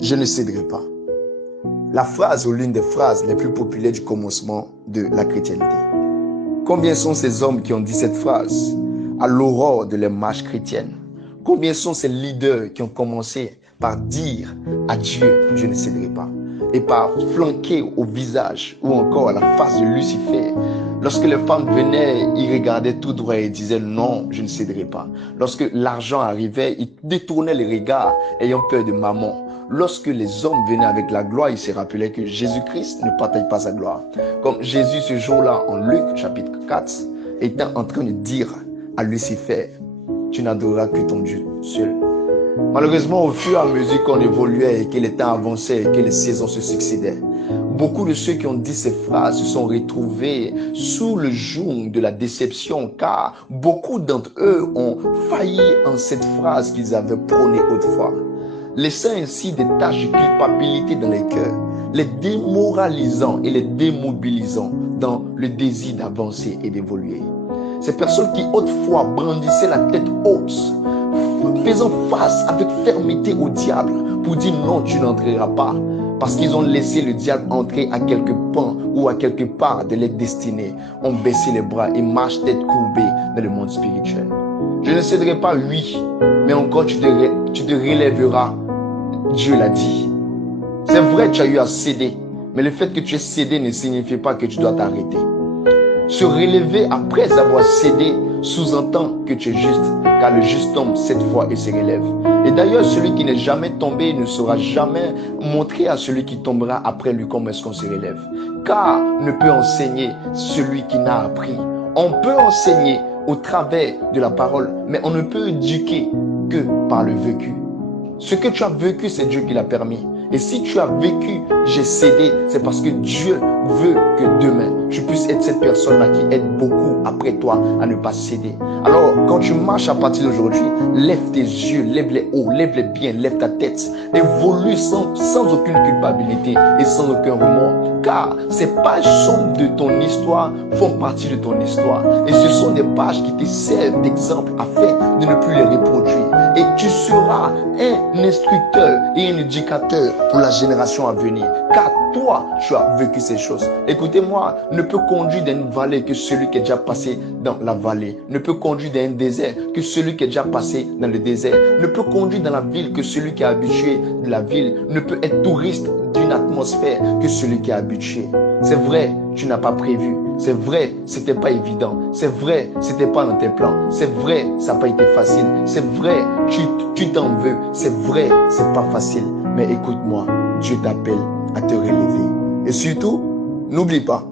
Je ne céderai pas. La phrase ou l'une des phrases les plus populaires du commencement de la chrétienté. Combien sont ces hommes qui ont dit cette phrase à l'aurore de leur marche chrétienne? Combien sont ces leaders qui ont commencé par dire à Dieu, je ne céderai pas, et par flanquer au visage ou encore à la face de Lucifer? Lorsque les femmes venaient, ils regardaient tout droit et disaient non, je ne céderai pas. Lorsque l'argent arrivait, ils détournaient les regards ayant peur de maman. Lorsque les hommes venaient avec la gloire, ils se rappelaient que Jésus-Christ ne partage pas sa gloire. Comme Jésus ce jour-là en Luc chapitre 4 était en train de dire à Lucifer, tu n'adoreras que ton Dieu seul. Malheureusement, au fur et à mesure qu'on évoluait et que les temps avançaient et que les saisons se succédaient, beaucoup de ceux qui ont dit ces phrases se sont retrouvés sous le joug de la déception, car beaucoup d'entre eux ont failli en cette phrase qu'ils avaient prônée autrefois, laissant ainsi des taches de culpabilité dans les cœurs, les démoralisant et les démobilisant dans le désir d'avancer et d'évoluer. Ces personnes qui autrefois brandissaient la tête haute, faisant face avec fermeté au diable pour dire non, tu n'entreras pas, parce qu'ils ont laissé le diable entrer à quelques pans ou à quelque part de leur destinée, ont baissé les bras et marchent tête courbée dans le monde spirituel. Je ne céderai pas, oui, mais encore tu te relèveras. Dieu l'a dit. C'est vrai, tu as eu à céder, mais le fait que tu aies cédé ne signifie pas que tu dois t'arrêter. Se relever après avoir cédé sous-entend que tu es juste, car le juste tombe 7 fois et se relève. Et d'ailleurs, celui qui n'est jamais tombé ne saura jamais montrer à celui qui tombera après lui comment est-ce qu'on se relève. Car ne peut enseigner celui qui n'a appris. On peut enseigner au travers de la parole, mais on ne peut éduquer que par le vécu. Ce que tu as vécu, c'est Dieu qui l'a permis. Et si tu as vécu, j'ai cédé, c'est parce que Dieu veut que demain, tu puisses être cette personne-là qui aide beaucoup après toi à ne pas céder. Alors, quand tu marches à partir d'aujourd'hui, lève tes yeux, lève-les hauts, lève-les bien, lève ta tête. Évolue sans aucune culpabilité et sans aucun remords. Car ces pages sombres de ton histoire font partie de ton histoire. Et ce sont des pages qui te servent d'exemple afin de ne plus les reproduire. Et tu seras un instructeur et un éducateur pour la génération à venir. Car toi, tu as vécu ces choses. Écoutez-moi, ne peut conduire dans une vallée que celui qui est déjà passé dans la vallée. Ne peut conduire dans un désert que celui qui est déjà passé dans le désert. Ne peut conduire dans la ville que celui qui est habitué de la ville. Ne peut être touriste d'une atmosphère que celui qui est habitué. C'est vrai, tu n'as pas prévu. C'est vrai, c'était pas évident. C'est vrai, c'était pas dans tes plans. C'est vrai, ça n'a pas été facile. C'est vrai, tu t'en veux. C'est vrai, c'est pas facile. Mais écoute-moi, Dieu t'appelle à te relever. Et surtout, n'oublie pas,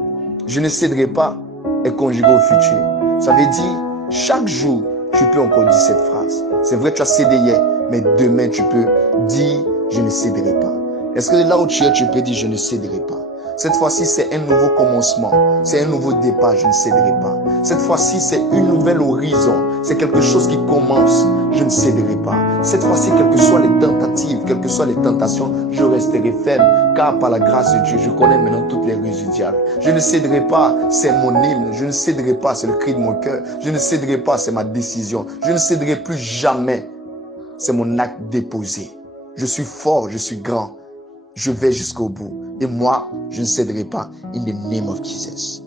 je ne céderai pas est conjugué au futur. Ça veut dire, chaque jour, tu peux encore dire cette phrase. C'est vrai, tu as cédé hier, mais demain, tu peux dire, je ne céderai pas. Est-ce que là où tu es, tu peux dire, je ne céderai pas? Cette fois-ci, c'est un nouveau commencement. C'est un nouveau départ, je ne céderai pas. Cette fois-ci, c'est une nouvelle horizon. C'est quelque chose qui commence, je ne céderai pas. Cette fois-ci, quelles que soient les tentatives, quelles que soient les tentations, je resterai ferme. Car par la grâce de Dieu, je connais maintenant toutes les ruses du diable. Je ne céderai pas, c'est mon hymne. Je ne céderai pas, c'est le cri de mon cœur. Je ne céderai pas, c'est ma décision. Je ne céderai plus jamais. C'est mon acte déposé. Je suis fort, je suis grand. Je vais jusqu'au bout. Et moi, je ne céderai pas. In the name of Jesus.